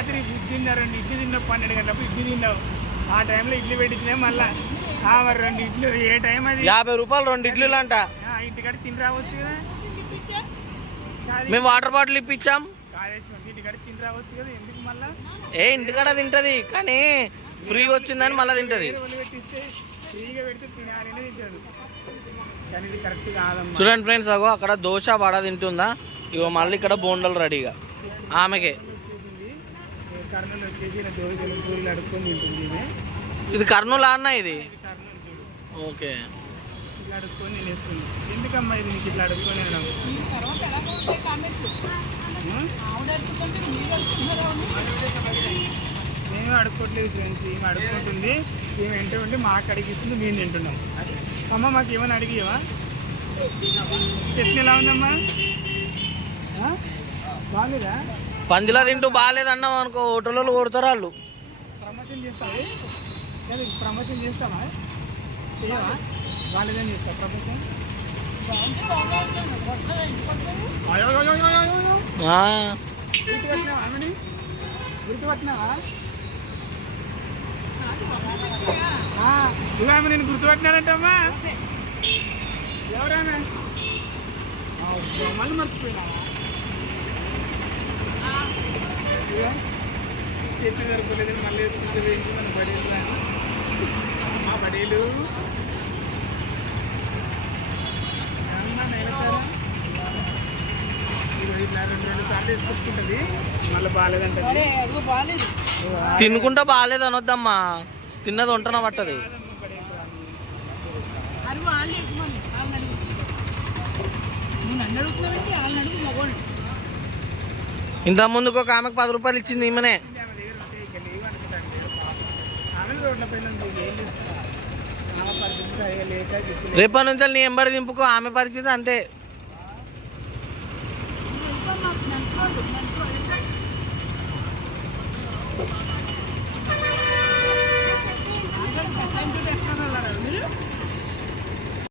రాత్రి ఇడ్లీ తిన్నా, 2 ఇడ్లీ తిన్నావు, 12 గంటలకు ఇడ్లీ తిన్నావు. ఆ టైంలో ఇడ్లీ పెట్టించినా మళ్ళీ మరి 2 ఇడ్లీ ఏ టైం అది? 50 రూపాయలు 2 ఇడ్లీలు అంట. ఇంటికాడ తిని రావచ్చు కదా. మేము వాటర్ బాటిల్ ఇప్పించాం. ఇంటికాడ తిని రావచ్చు కదా, ఎందుకు మళ్ళా? ఇంటికాడ తింటది కానీ ఫ్రీగా వచ్చిందని మళ్ళీ తింటది. పెట్టిస్తే ఫ్రీగా పెడితే తినాలని తింటాడు, కానీ ఇది కరెక్ట్ కాదమ్మా. చూడండి ఫ్రెండ్స్, అగో అక్కడ దోశ వడ తింటుందా, ఇగో మళ్ళీ ఇక్కడ బోండలు రెడీగా ఆమెకే. కర్నూలు వచ్చేసి దోశలు పూరీలు అడుక్కొని తింటుంది. ఇది కర్నూలు అన్న, ఇది ఓకే. ఇట్లా అడుక్కొని తినేస్తుంది. ఎందుకమ్మా ఇది నీకు ఇట్లా అడుక్కొని తినడం? మేము అడుక్కోవట్లేదు ఫ్రెండ్స్, ఏమి అడుక్కుంటుంది, ఏమి వెంట ఉండి మాకు అడిగిస్తుంది, మేము తింటున్నాం. అమ్మ మాకు ఏమైనా అడిగివా? చట్నీ ఎలా ఉందమ్మా? బాగాలేదా? పందిలా తింటూ బాగాలేదన్నావు అనుకో, హోటల్లో కొడతారు వాళ్ళు. ప్రమోషన్ చేస్తావా? ప్రమోషన్ చేస్తావా? చేయవా? బాగాలేదని చేస్తావు ప్రమోషన్? గుర్తుపట్టినావా ఆమెని? గుర్తుపట్టినావా? ఇవామె నేను గుర్తుపట్టినానంటమ్మా. ఎవరామె? మళ్ళీ మర్చిపోయినా. చెప్పి జరపలేదు, మళ్ళీ వేసుకుంటే వేయించి మన బడీలు. మా బడీలు ఇట్లా 2 సార్లు వేసుకొచ్చుకుంటుంది, మళ్ళీ బాగాలేదంటే. తినుకుంటా బాగాలేదు అనొద్దమ్మా, తిన్నది వంటన పట్టది. ఇంత ముందుకు ఒక ఆమెకు 10 రూపాయలు ఇచ్చింది ఈమెనే. రేపటి నుంచి నీ ఎంబడి దింపుకో, ఆమె పరిస్థితి అంతే.